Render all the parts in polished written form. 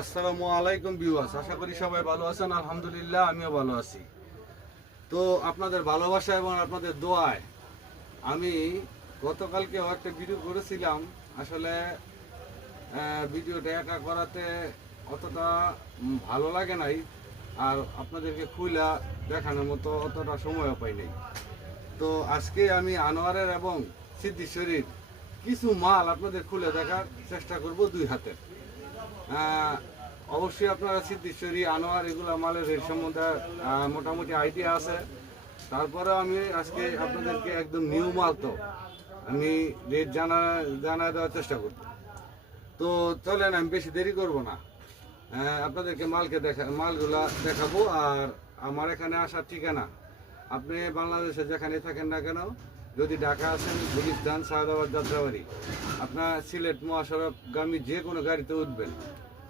আসসালামু আলাইকুম ভিউয়ার্স, আশা করি সবাই ভালো আছেন। আলহামদুলিল্লাহ আমিও ভালো আছি। তো আপনাদের ভালোবাসা এবং আপনাদের দোয়ায় আমি গতকালকেও একটা ভিডিও করেছিলাম। আসলে ভিডিওটা একা করাতে অতটা ভালো লাগে নাই, আর আপনাদেরকে খুইলা দেখানোর মতো অতটা সময়ও পাই নাই। তো আজকে আমি আনোয়ারের এবং সিদ্দিশ্বরীর কিছু মাল আপনাদের খুলে দেখার চেষ্টা করব দুই হাতে। অবশ্যই আপনারা সিদ্দিশ্বরী, আনোয়ার এগুলো মালের রেট সম্বন্ধে মোটামুটি আইডিয়া আছে। তারপরে আমি আজকে আপনাদেরকে একদম নিউ মাল, তো আমি রেট জানা দেওয়ার চেষ্টা করব। তো চলেন, আমি বেশি দেরি করব না, আপনাদেরকে মালগুলা দেখাবো। আর আমার এখানে আসার ঠিকানা, আপনি বাংলাদেশে যেখানে থাকেন না কেন, যদি ঢাকা আসেন গুলিস্তান সায়দাবাদ যাত্রাবাড়ি, আপনার সিলেট মহাসড়কগামী যে কোনো গাড়িতে উঠবেন,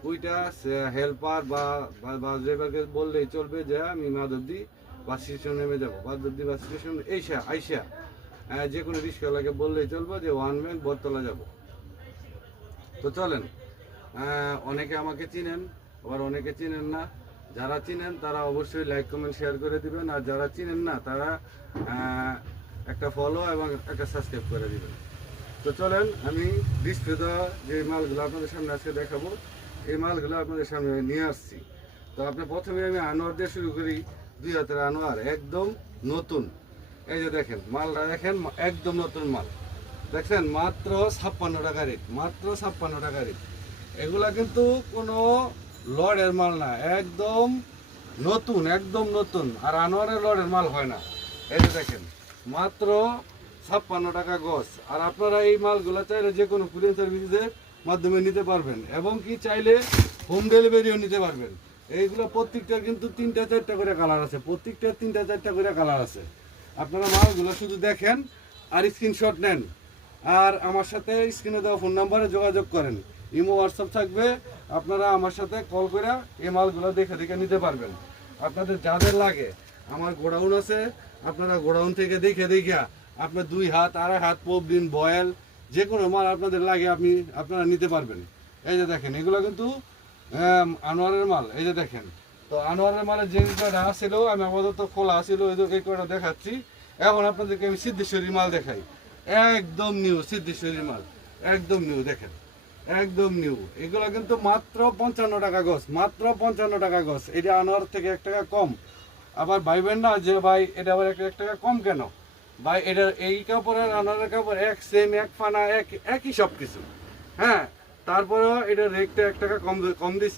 ওইটা হেল্পার বা ড্রাইভারকে বললেই চলবে যে আমি মাধবদী বাস স্টেশন নেমে যাবো। মাধবদী বাস স্টেশন আইসা যে কোনো রিক্সাওয়ালাকে বললেই চলবে যে ওয়ান ব্যাংক বটতলা যাব। তো চলেন, অনেকে আমাকে চিনেন, আবার অনেকে চিনেন না। যারা চিনেন তারা অবশ্যই লাইক কমেন্ট শেয়ার করে দিবেন, আর যারা চিনেন না তারা একটা ফলো এবং একটা সাবস্ক্রাইব করে দিবেন। তো চলেন, আমি ডিসপ্লে দেওয়া যে মালগুলো আপনাদের সামনে আজকে দেখাবো, এই মালগুলো আপনাদের সামনে নিয়ে আসছি। তো আপনার প্রথমে আমি আনোয়ার দিয়ে শুরু করি। দুই হাতের আনোয়ার, একদম নতুন। এই যে দেখেন মালটা, দেখেন একদম নতুন মাল। দেখছেন মাত্র 56 টাকা রেট, মাত্র 56 টাকা রেট। এগুলা কিন্তু কোনো লড়ের মাল না, একদম নতুন, একদম নতুন। আর আনোয়ারের লড়ের মাল হয় না। এই যে দেখেন মাত্র 56 টাকা গজ। আর আপনারা এই মালগুলো চাইলে যে কোনো কুরিয়ার সার্ভিসের মাধ্যমে নিতে পারবেন, এবং কি চাইলে হোম ডেলিভারিও নিতে পারবেন। এইগুলো প্রত্যেকটার কিন্তু 3টা-4টা করে কালার আছে, প্রত্যেকটার 3টা-4টা করে কালার আছে। আপনারা মালগুলো শুধু দেখেন আর স্ক্রিনশট নেন, আর আমার সাথে স্ক্রিনে দেওয়া ফোন নাম্বারে যোগাযোগ করেন। ইমো হোয়াটসঅ্যাপ থাকবে, আপনারা আমার সাথে কল করে এই মালগুলো দেখে দেখে নিতে পারবেন। আপনাদের যাদের লাগে, আমার গোডাউন আছে, আপনারা গোডাউন থেকে দেখে দেখে আপনার 2 হাত, 2.5 হাত পবলিন বয়েল যে কোনো মাল আপনাদের লাগে আপনারা নিতে পারবেন। এই যে দেখেন এগুলো কিন্তু আনোয়ারের মাল। এই যে দেখেন, তো আনোয়ারের মালের যে কয়টা ছিল আমি আপাতত খোলা ছিল, এই কয়টা দেখাচ্ছি। এখন আপনাদেরকে আমি সিদ্ধেশ্বরীর মাল দেখাই, একদম নিউ সিদ্ধেশ্বরীর মাল, একদম নিউ। দেখেন একদম নিউ। এগুলো কিন্তু মাত্র 55 টাকা গজ, মাত্র 55 টাকা গজ। এটা আনোয়ার থেকে 1 টাকা কম। আবার ভাইবেন না যে ভাই এটা আবার 1 টাকা কম কেন, ভাই এটা এই কাপড়ের আনোয়ারের কাপড় এক সেম, এক ফানা, একই সব কিছু। হ্যাঁ, তারপরেও এটা রেটটা 1 টাকা কম দিচ্ছে।